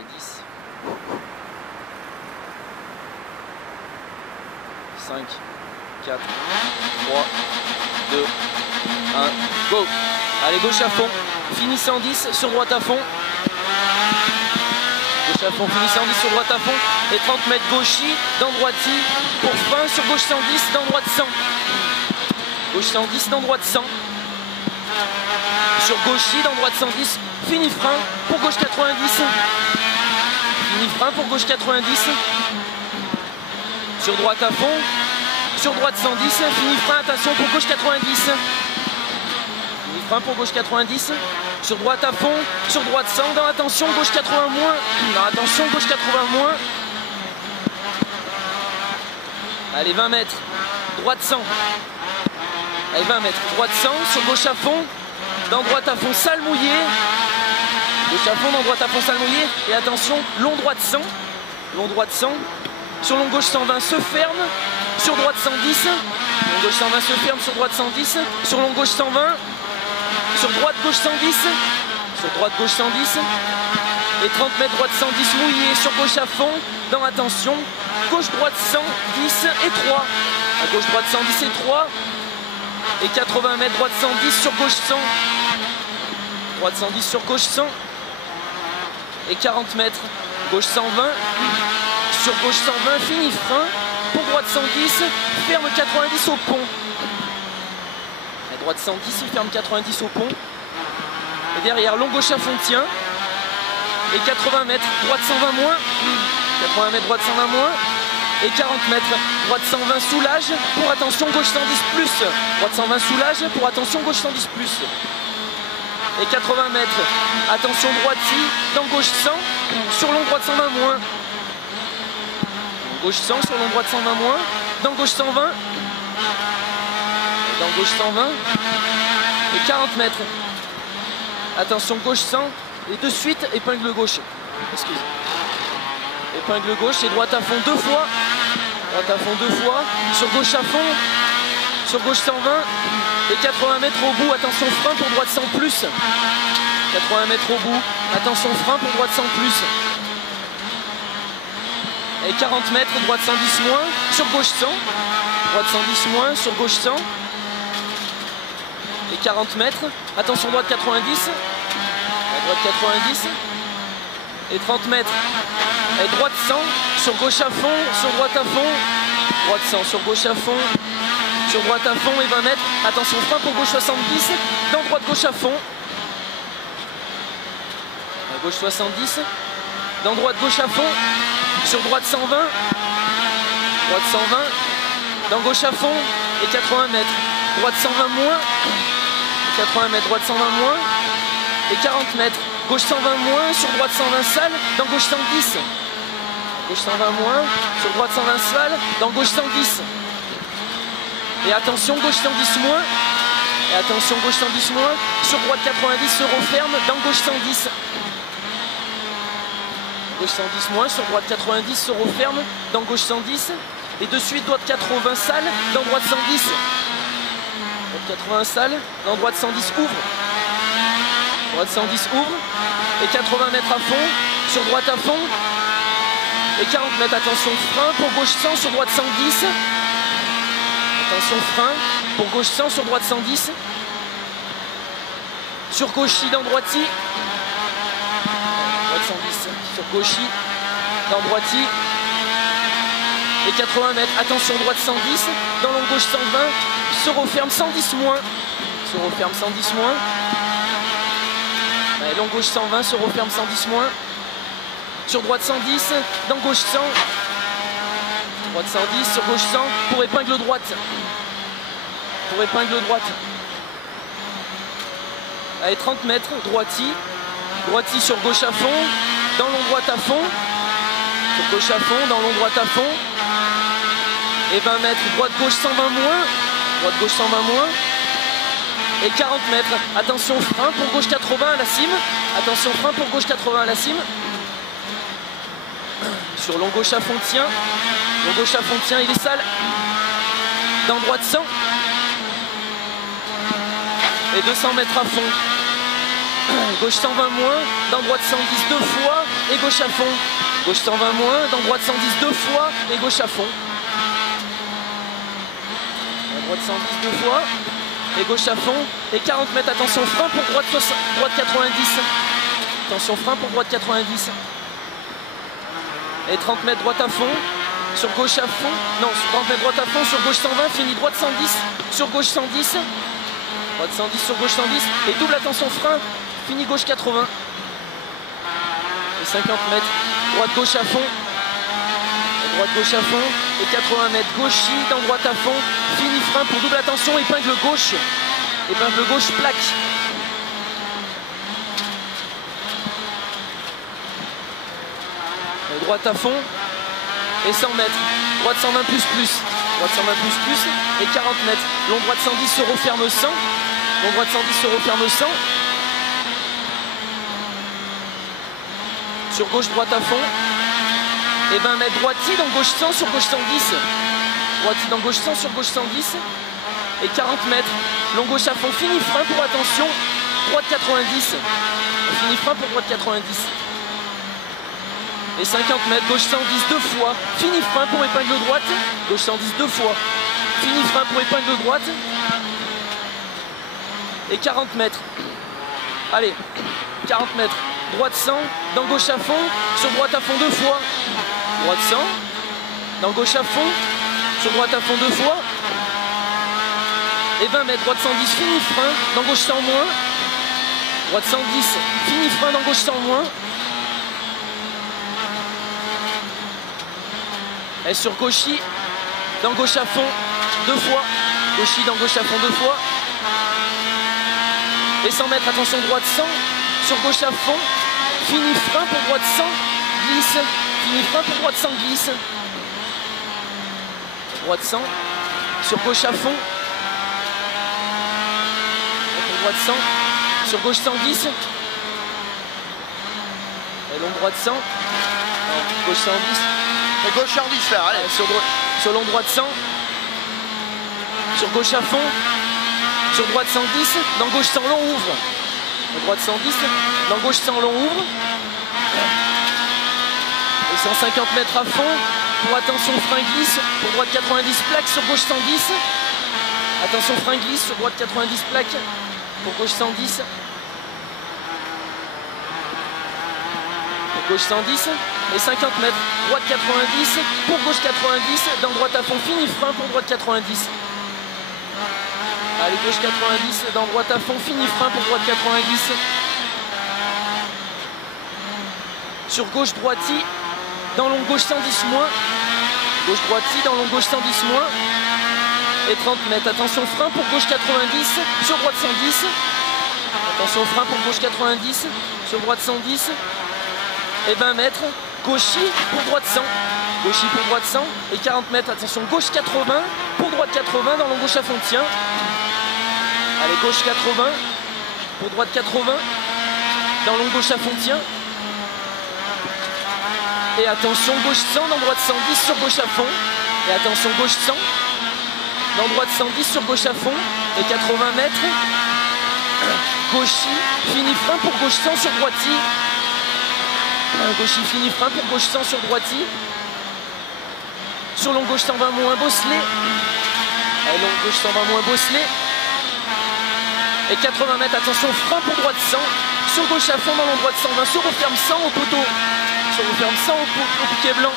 Allez, 10. 5, 4, 3, 2, 1, go. Allez, gauche à fond, fini 110, sur droite à fond. Gauche à fond, fini 110, sur droite à fond. Et 30 mètres gauchis, dans droiti, pour fin, sur gauche 110, dans droite 100. Gauche 110, dans droite 100. Sur gauchis, dans droite 110, fini frein, pour gauche 90. Fini frein pour gauche 90. Sur droite à fond. Sur droite 110. Fini frein, attention pour gauche 90. Fini frein pour gauche 90. Sur droite à fond. Sur droite 100. Dans attention, gauche 80 moins. Dans attention, gauche 80 moins. Allez, 20 mètres. Droite 100. Allez, 20 mètres. Droite 100. Sur gauche à fond. Dans droite à fond, salle mouillée. Gauche à fond, dans droite à fond, salle mouillée. Et attention, long droite 100. Long droite 100. Sur long gauche 120 se ferme. Sur droite 110. Long gauche 120 se ferme. Sur droite 110. Sur long gauche 120. Sur droite gauche 110. Sur droite gauche 110. Et 30 mètres droite 110 mouillé. Sur gauche à fond. Dans attention. Gauche droite 110 et 3. À gauche droite 110 et 3. Et 80 mètres droite 110 sur gauche 100. Droite 110 sur gauche 100. Et 40 mètres, gauche 120, sur gauche 120, fini frein, pour droite 110, ferme 90 au pont. Et droite 110, ferme 90 au pont. Et derrière, long gauche à fond tient. Et 80 mètres, droite 120 moins. 80 mètres, droite 120 moins. Et 40 mètres, droite 120 soulage, pour attention, gauche 110 plus. Droite 120 soulage, pour attention, gauche 110 plus. Et 80 mètres, attention droiti, dans gauche 100, sur long droite 120 moins. Gauche 100, sur long droite 120 moins, dans gauche 120. Et dans gauche 120. Et 40 mètres. Attention gauche 100, et de suite, épingle gauche. Excusez. Épingle gauche et droite à fond 2 fois. Droite à fond 2 fois, sur gauche à fond, sur gauche 120. Et 80 mètres au bout, attention frein pour droite 100 plus. 80 mètres au bout, attention frein pour droite 100 plus. Et 40 mètres, droite 110 moins, sur gauche 100. Droite 110 moins, sur gauche 100. Et 40 mètres, attention droite 90. Droite 90. Et 30 mètres. Et droite 100, sur gauche à fond, sur droite à fond. Droite 100, sur gauche à fond. Sur droite à fond et 20 mètres. Attention frein pour gauche 70. Dans droite gauche à fond. À gauche 70. Dans droite gauche à fond. Sur droite 120. Droite 120. Dans gauche à fond. Et 80 mètres. Droite 120 moins. 80 mètres. Droite 120 moins. Et 40 mètres. Gauche 120 moins. Sur droite 120 salle. Dans gauche 110. Gauche 120 moins. Sur droite 120 salle. Dans gauche 110. Et attention, gauche 110 moins. Et attention, gauche 110 moins. Sur droite 90 se referme. Dans gauche 110. Gauche 110 moins. Sur droite 90 se referme. Dans gauche 110. Et de suite, droite 80 salle. Dans droite 110. Droite 80 salle. Dans droite 110 ouvre. Droite 110 ouvre. Et 80 mètres à fond. Sur droite à fond. Et 40 mètres, attention, frein. Pour gauche 100. Sur droite 110. Attention frein, pour gauche 100, sur droite 110. Sur gauchis, dans droiti. Droite 110, sur gauchis, dans droiti. Et 80 mètres, attention droite 110. Dans long gauche 120, se referme 110 moins. Se referme 110 moins. Allez, long gauche 120, se referme 110 moins. Sur droite 110, dans gauche 100. Droite 110, sur gauche 100, pour épingle droite. Pour épingle droite. Allez, 30 mètres, droiti. Droiti sur gauche à fond. Dans long droite à fond. Sur gauche à fond, dans long droite à fond. Et 20 mètres, droite gauche 120 moins. Droite gauche 120 moins. Et 40 mètres. Attention, frein pour gauche 80 à la cime. Attention, frein pour gauche 80 à la cime. Sur long gauche à fond tient. Long gauche à fond tient, il est sale. Dans droite 100. Et 200 mètres à fond. Gauche 120 moins. Dans droite 110 2 fois. et gauche à fond. Gauche 120 moins, dans droite 110 deux fois et gauche à fond. Droite 110 deux fois et gauche à fond. Et 40 mètres, attention, frein pour droite 90. Attention, frein pour droite 90. Et 30 mètres droite à fond. Sur gauche à fond. Non, 30 mètres droite à fond. Sur gauche 120, fini droite 110. Sur gauche 110. Droite 110 sur gauche 110. Et double attention, frein. Fini gauche 80. Et 50 mètres. Droite gauche à fond. Et droite gauche à fond. Et 80 mètres. Gauchis dans droite à fond. Fini frein pour double attention. Épingle gauche. Épingle gauche, plaque. Et droite à fond. Et 100 mètres. Droite 120 plus plus. Droite 120 plus plus. Et 40 mètres. Long droite 110 se referme 100. Long droite 110 se referme 100. Sur gauche droite à fond. Et 20 mètres. Droiti dans gauche 100 sur gauche 110. Droiti dans gauche 100 sur gauche 110. Et 40 mètres. Long gauche à fond. Fini frein pour attention. Droite 90. Fini frein pour droite 90. Et 50 mètres, gauche 110 deux fois. Fini frein pour épingle droite. Gauche 110 deux fois. Fini frein pour épingle droite. Et 40 mètres. Allez, 40 mètres. Droite 100, dans gauche à fond. Sur droite à fond deux fois. Droite 100. Dans gauche à fond. Sur droite à fond deux fois. Et 20 mètres, droite 110, fini frein. Dans gauche 100 moins. Droite 110, fini frein. Dans gauche 100 moins. Et sur gauchis, dans gauche à fond, deux fois. Gauchis dans gauche à fond deux fois. Et 100 mètres, attention, droite 100. Sur gauche à fond. Fini frein pour droite 100. Glisse. Fini frein pour droite 100, glisse. Droite 100. Sur gauche à fond. Pour droite 100. Sur gauche 110. Et long droite 100. Gauche 110. Et gauche 110 là, allez. Sur long droite 100. Sur gauche à fond. Sur droite 110. Dans gauche 100 long ouvre. Droite 110. Dans gauche 100 long ouvre. Et 150 mètres à fond. Pour attention frein glisse. Pour droite 90 plaque. Sur gauche 110. Attention frein glisse. Sur droite 90 plaque. Pour gauche 110. Pour gauche 110. Et 50 mètres, droite 90, pour gauche 90, dans droite à fond, fini frein pour droite 90. Allez, gauche 90, dans droite à fond, fini frein pour droite 90. Sur gauche droiti, dans long gauche 110 moins. Gauche droiti, dans long gauche 110 moins. Et 30 mètres, attention frein pour gauche 90, sur droite 110. Attention frein pour gauche 90, sur droite 110. Et 20 mètres. Gauchis pour droite 100, gauchis pour droite 100 et 40 mètres, attention, gauche 80, pour droite 80, dans long gauche à fond, tiens. Allez, gauche 80, pour droite 80, dans long gauche à fond, tiens. Et attention, gauche 100, dans droite 110, sur gauche à fond. Et attention, gauche 100, dans droite 110, sur gauche à fond. Et 80 mètres. Gauchis, fini frein pour gauche 100 sur droiti. Gauchis fini frein pour gauche 100 sur droiti. Sur long gauche 120 moins bosselé. Long gauche 120 moins bosselé. Et 80 mètres, attention, frein pour droite 100. Sur gauche à fond dans long droite 120. Se referme 100 au poteau. Se referme 100 au piquet blanc.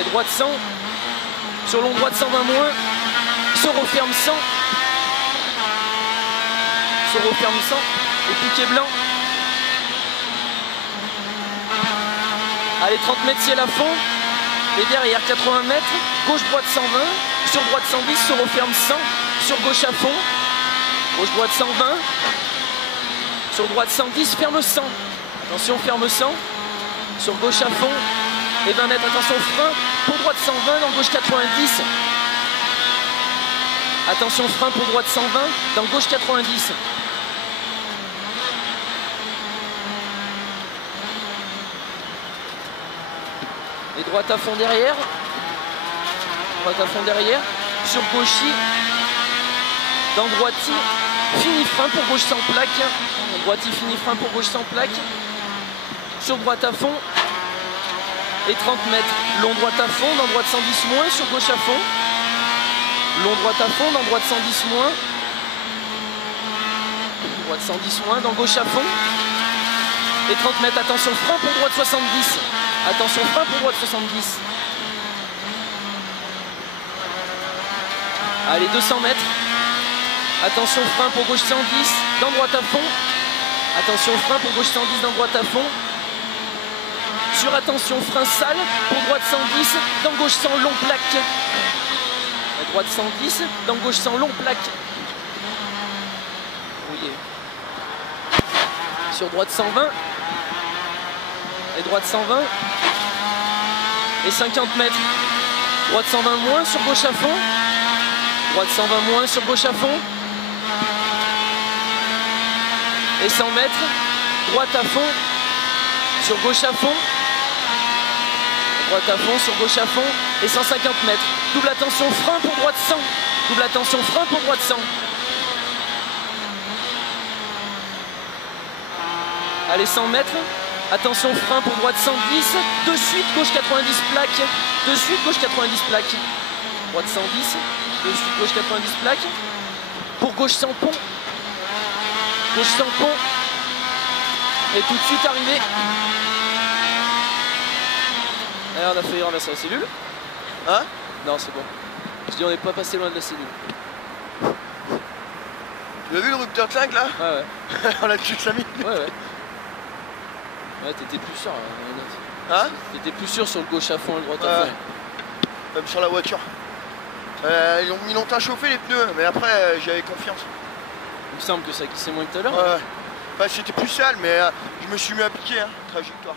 Et droite 100. Sur long droite 120 moins. Se referme 100. Se referme 100 au piquet blanc. Allez, 30 mètres ciel à fond. Et derrière 80 mètres, gauche-droite 120. Sur droite 110, se referme 100. Sur gauche à fond. Gauche-droite 120. Sur droite 110, ferme 100. Attention, ferme 100. Sur gauche à fond. Et 20 mètres, attention, frein. Pour droite 120, dans gauche 90. Attention, frein pour droite 120, dans gauche 90. Et droite à fond derrière. Droite à fond derrière. Sur gauchis. Dans droiti. Fini frein pour gauche sans plaque. Dans droiti, fini frein pour gauche sans plaque. sur droite à fond. Et 30 mètres. Long droite à fond, dans droite 110 moins, sur gauche à fond. Long droite à fond, dans droite 110 moins. Droite 110 moins, dans gauche à fond. Et 30 mètres, attention, frein pour droite 70. Attention, frein pour droite 70. Allez, 200 mètres. Attention, frein pour gauche 110, dans droite à fond. Attention, frein pour gauche 110, dans droite à fond. Sur attention, frein sale pour droite 110, dans gauche 100, long plaque. À droite 110, dans gauche 100, long plaque. Oui. Sur droite 120. Et droite 120. Et 50 mètres. Droite 120 moins, sur gauche à fond. Droite 120 moins, sur gauche à fond. Et 100 mètres. Droite à fond. Sur gauche à fond. Droite à fond, sur gauche à fond. Et 150 mètres. Double attention, frein pour droite 100. Double attention, frein pour droite 100. Allez, 100 mètres. Attention, frein pour droite 110. De suite, gauche 90 plaques. De suite, gauche 90 plaques. Droite 110. De suite, gauche 90 plaques. Pour gauche 100 pont. Gauche 100 pont. Et tout de suite arrivé. Allez, on a failli renverser la cellule. Hein? Non, c'est bon. Je dis, on n'est pas passé loin de la cellule. Tu as vu le rupteur 5 là? Ouais, ouais. On l'a tué que ça mis. Ouais, ouais. Ouais, t'étais plus sûr. Hein? T'étais plus sûr sur le gauche à fond et le droite à fond. Même sur la voiture. Ils ont mis longtemps à chauffer les pneus, mais après j'avais confiance. Il me semble que ça glissait moins que tout à l'heure. Ouais. Enfin, c'était plus sale, mais je me suis mis à piquer, hein. Trajectoire.